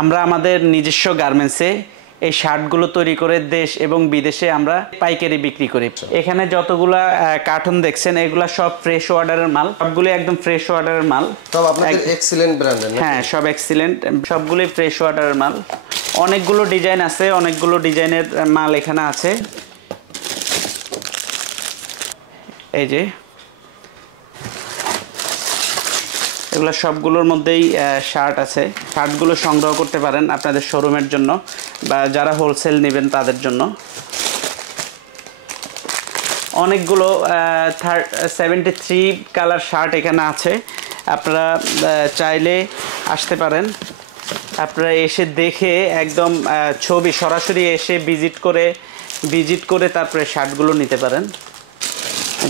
আমরা আমাদের নিজস্ব গার্মেন্টসে এই শার্টগুলো তৈরি করে দেশ এবং বিদেশে আমরা পাইকারি বিক্রি করি। এখানে যতগুলা কার্টন দেখছেন এগুলা সব ফ্রেশ অর্ডারের মাল, সবগুলো একদম ফ্রেশ অর্ডারের মাল। সব আপনাদের এক্সিলেন্ট ব্র্যান্ডের? হ্যাঁ, সব এক্সিলেন্ট, সবগুলোই ফ্রেশ অর্ডারের মাল। অনেকগুলো ডিজাইন আছে, অনেকগুলো ডিজাইনের মাল এখানে আছে। এই যে এগুলো সবগুলোর মধ্যেই শার্ট আছে। শার্টগুলো সংগ্রহ করতে পারেন আপনাদের শোরুমের জন্য বা যারা হোলসেল নেবেন তাদের জন্য। অনেকগুলো 73 কালার শার্ট এখানে আছে। আপনারা চাইলে আসতে পারেন, আপনারা এসে দেখে একদম ছবি সরাসরি এসে ভিজিট করে তারপরে শার্টগুলো নিতে পারেন।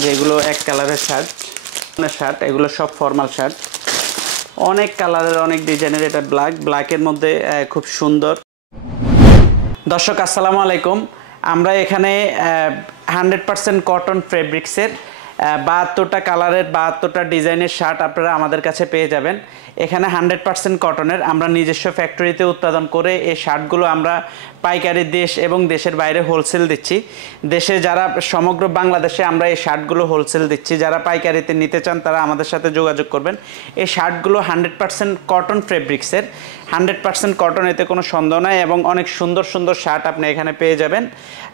যেগুলো এক কালারের শার্ট, এগুলো সব ফর্মাল শার্ট, অনেক কালারের অনেক ডিজাইনের। এটা ব্ল্যাকের মধ্যে খুব সুন্দর। দর্শক আসসালামু আলাইকুম। আমরা এখানে 100% কটন ফেব্রিক্সের 72টা কালারের 72টা ডিজাইনের শার্ট আপনারা আমাদের কাছে পেয়ে যাবেন। এখানে 100% কটনের আমরা নিজস্ব ফ্যাক্টরিতে উৎপাদন করে এই শার্টগুলো আমরা পাইকারি দেশ এবং দেশের বাইরে হোলসেল দিচ্ছি। দেশে যারা সমগ্র বাংলাদেশে আমরা এই শার্টগুলো হোলসেল দিচ্ছি। যারা পাইকারিতে নিতে চান তারা আমাদের সাথে যোগাযোগ করবেন। এই শার্টগুলো 100% কটন ফেব্রিক্সের, 100% কটন, এতে কোনো সন্দেহ নাই। এবং অনেক সুন্দর সুন্দর শার্ট আপনি এখানে পেয়ে যাবেন।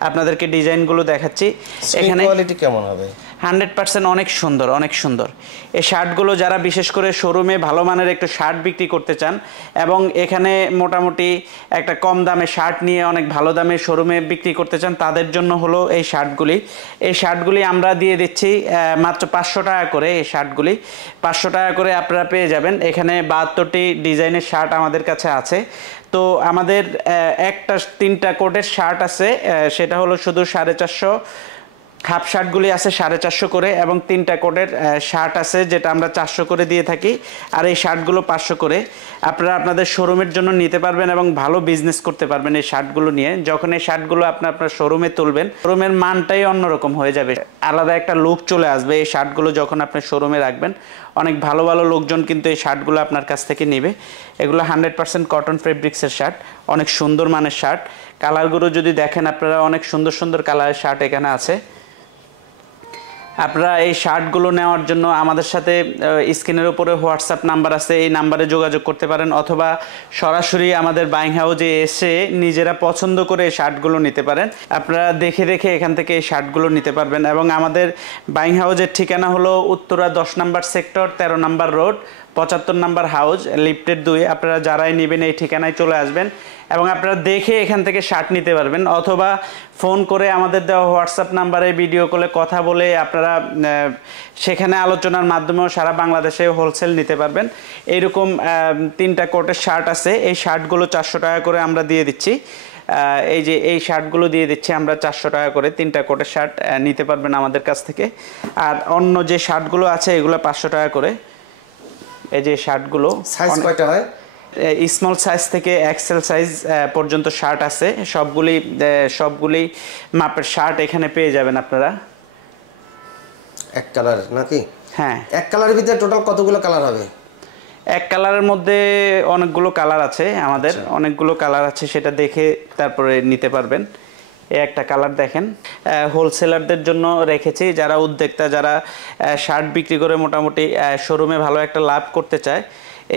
আপনাদেরকে ডিজাইনগুলো দেখাচ্ছি। এখানে কোয়ালিটি কেমন হবে? 100% অনেক সুন্দর, অনেক সুন্দর। এই শার্টগুলো যারা বিশেষ করে শোরুমে ভালো মানের একটু শার্ট বিক্রি করতে চান এবং এখানে মোটামুটি একটা কম দামে শার্ট নিয়ে অনেক ভালো দামে শোরুমে বিক্রি করতে চান, তাদের জন্য হলো এই শার্টগুলি। এই শার্টগুলি আমরা দিয়ে দিচ্ছি মাত্র 500 টাকা করে। এই শার্টগুলি 500 টাকা করে আপনারা পেয়ে যাবেন। এখানে 72টি ডিজাইনের শার্ট আমাদের কাছে আছে। তো আমাদের একটা 3টা কোটের শার্ট আছে, সেটা হলো শুধু 450। হাফ শার্টগুলি আছে 450 করে এবং 3টা কোটের শার্ট আছে যেটা আমরা 400 করে দিয়ে থাকি। আর এই শার্টগুলো 500 করে। আপনারা আপনাদের শোরুমের জন্য নিতে পারবেন এবং ভালো বিজনেস করতে পারবেন এই শার্টগুলো নিয়ে। যখন এই শার্টগুলো আপনার শোরুমে তুলবেন, শোরুমের মানটাই অন্যরকম হয়ে যাবে, আলাদা একটা লুক চলে আসবে এই শার্টগুলো যখন আপনি শোরুমে রাখবেন। অনেক ভালো ভালো লোকজন কিন্তু এই শার্টগুলো আপনার কাছ থেকে নেবে। এগুলো 100% কটন ফেব্রিক্সের শার্ট, অনেক সুন্দর মানের শার্ট। কালারগুলো যদি দেখেন আপনারা, অনেক সুন্দর সুন্দর কালারের শার্ট এখানে আছে। আপনারা এই শার্টগুলো নেওয়ার জন্য আমাদের সাথে স্ক্রিনের উপরে হোয়াটসঅ্যাপ নাম্বার আছে, এই নাম্বারে যোগাযোগ করতে পারেন, অথবা সরাসরি আমাদের বাইং হাউজে এসে নিজেরা পছন্দ করে এই শার্টগুলো নিতে পারেন। আপনারা দেখে এখান থেকে এই শার্টগুলো নিতে পারবেন। এবং আমাদের বাইং হাউজের ঠিকানা হলো উত্তরা 10 নম্বর সেক্টর, 13 নম্বর রোড, 75 নম্বর হাউস, লিফটের 2। আপনারা যারাই নেবেন এই ঠিকানায় চলে আসবেন এবং আপনারা দেখে এখান থেকে শার্ট নিতে পারবেন, অথবা ফোন করে আমাদের দেওয়া হোয়াটসঅ্যাপ নাম্বারে ভিডিও কলে কথা বলে আপনারা সেখানে আলোচনার মাধ্যমেও সারা বাংলাদেশে হোলসেল নিতে পারবেন। এইরকম 3টা কোটের শার্ট আছে। এই শার্টগুলো 400 টাকা করে আমরা দিয়ে দিচ্ছি। এই যে এই শার্টগুলো দিয়ে দিচ্ছি আমরা 400 টাকা করে। 3টা কোটের শার্ট নিতে পারবেন আমাদের কাছ থেকে। আর অন্য যে শার্টগুলো আছে এগুলো 500 টাকা করে। এই যে শার্টগুলো সাইজ কয়টা হয়? স্মল সাইজ থেকে এক্সেল সাইজ পর্যন্ত শার্ট আছে। সবগুলি মাপের শার্ট এখানে পেয়ে যাবেন আপনারা। এক কালার নাকি? হ্যাঁ, এক কালারের ভিতরে টোটাল কতগুলো কালার হবে? এক কালারের মধ্যে অনেকগুলো কালার আছে আমাদের, অনেকগুলো কালার আছে, সেটা দেখে তারপরে নিতে পারবেন। এই একটা কালার দেখেন, হোলসেলারদের জন্য রেখেছি, যারা উদ্যোক্তা, যারা শার্ট বিক্রি করে মোটামুটি শোরুমে ভালো একটা লাভ করতে চায়।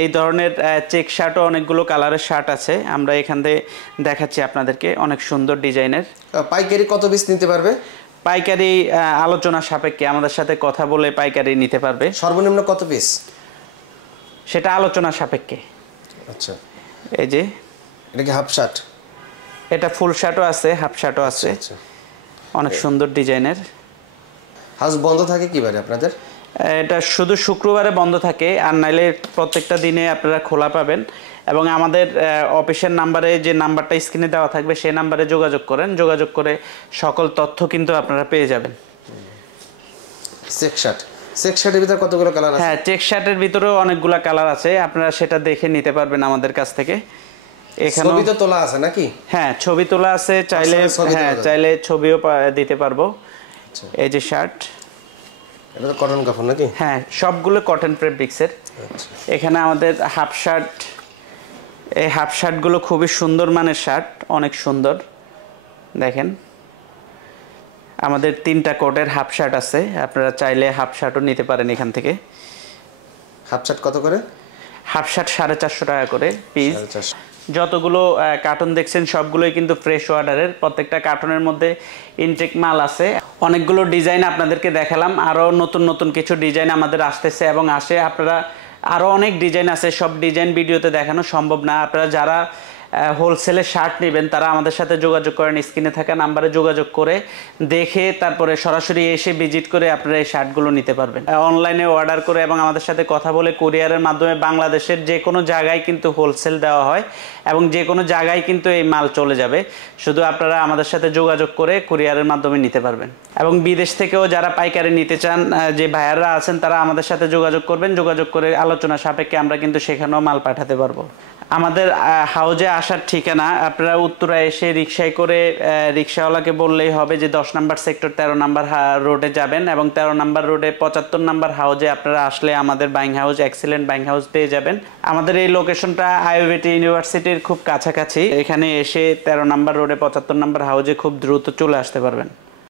এই ধরনের চেক শার্টও অনেকগুলো কালারের শার্ট আছে, আমরা এখান থেকে দেখাচ্ছি আপনাদেরকে, অনেক সুন্দর ডিজাইনের। পাইকারি কত পিস নিতে পারবে? পাইকারি আলোচনা সাপেক্ষে আমাদের সাথে কথা বলে পাইকারি নিতে পারবে। সর্বনিম্ন কত পিস? সেটা আলোচনা সাপেক্ষে। আচ্ছা, এই যে এটা কি হাফ শার্ট? এটা ফুল শার্টও আছে, হাফ শার্টও আছে। অনেক সুন্দর ডিজাইনের। হাউস বন্ধ থাকে কিবারে আপনাদের? এটা শুধু শুক্রবারে বন্ধ থাকে, আর নাইলে প্রত্যেকটা দিনে আপনারা খোলা পাবেন। এবং আমাদের অফিসের নাম্বারে, যে নাম্বারটা স্ক্রিনে দেওয়া থাকবে, সেই নাম্বারে যোগাযোগ করেন। যোগাযোগ করে সকল তথ্য কিন্তু আপনারা পেয়ে যাবেন। চেক শার্টের ভিতরে কতগুলো কালার আছে? হ্যাঁ, চেক শার্টের ভিতরেও অনেকগুলো কালার আছে, আপনারা সেটা দেখে নিতে পারবেন আমাদের কাছ থেকে। এখানে ছবি তো তোলা আছে নাকি? হ্যাঁ, ছবি তোলা আছে, চাইলে ছবিও দিতে পারবো। এই যে শার্ট, এটা তো কটন কাপড় নাকি? হ্যাঁ, সবগুলো কটন ফেব্রিক্সের। এখানে আমাদের হাফ শার্ট, এই হাফ শার্টগুলো খুবই সুন্দর মানের শার্ট, অনেক সুন্দর। দেখেন আমাদের 3টা কোটের হাফ শার্ট আছে, আপনারা চাইলে হাফ শার্টও নিতে পারেন এখান থেকে। হাফ শার্ট কত করে? হাফ শার্ট 450 টাকা করে পিস। 450। যতগুলো কার্টুন দেখছেন সবগুলোই কিন্তু ফ্রেশ অর্ডারের, প্রত্যেকটা কার্টুনের মধ্যে ইনটেক মাল আছে। অনেকগুলো ডিজাইন আপনাদেরকে দেখালাম, আরও নতুন নতুন কিছু ডিজাইন আমাদের আসতেছে এবং আসে। আপনারা আরও অনেক ডিজাইন আছে, সব ডিজাইন ভিডিওতে দেখানো সম্ভব না। আপনারা যারা হোলসেলে শার্ট নেবেন তারা আমাদের সাথে যোগাযোগ করেন, স্ক্রিনে থাকা নাম্বারে যোগাযোগ করে দেখে তারপরে সরাসরি এসে ভিজিট করে আপনারা এই শার্টগুলো নিতে পারবেন। অনলাইনে অর্ডার করে এবং আমাদের সাথে কথা বলে কুরিয়ারের মাধ্যমে বাংলাদেশের যে কোনো জায়গায় কিন্তু হোলসেল দেওয়া হয় এবং যে কোনো জায়গায় কিন্তু এই মাল চলে যাবে। শুধু আপনারা আমাদের সাথে যোগাযোগ করে কুরিয়ারের মাধ্যমে নিতে পারবেন। এবং বিদেশ থেকেও যারা পাইকারি নিতে চান, যে ভাইয়াররা আছেন তারা আমাদের সাথে যোগাযোগ করবেন, যোগাযোগ করে আলোচনা সাপেক্ষে আমরা কিন্তু সেখানেও মাল পাঠাতে পারবো। আমাদের হাউজে আসার ঠিকানা, আপনারা উত্তরা এসে রিক্সায় করে রিক্সাওয়ালাকে বললেই হবে যে 10 নম্বর সেক্টর 13 নম্বর রোডে যাবেন এবং 13 নম্বর রোডে 75 নম্বর হাউজে আপনারা আসলে আমাদের buying house, excellent buying house পেয়ে যাবেন। আমাদের এই লোকেশনটা আইওবিটি ইউনিভার্সিটির খুব কাছাকাছি। এখানে এসে 13 নম্বর রোডে 75 নম্বর হাউজে খুব দ্রুত চলে আসতে পারবেন।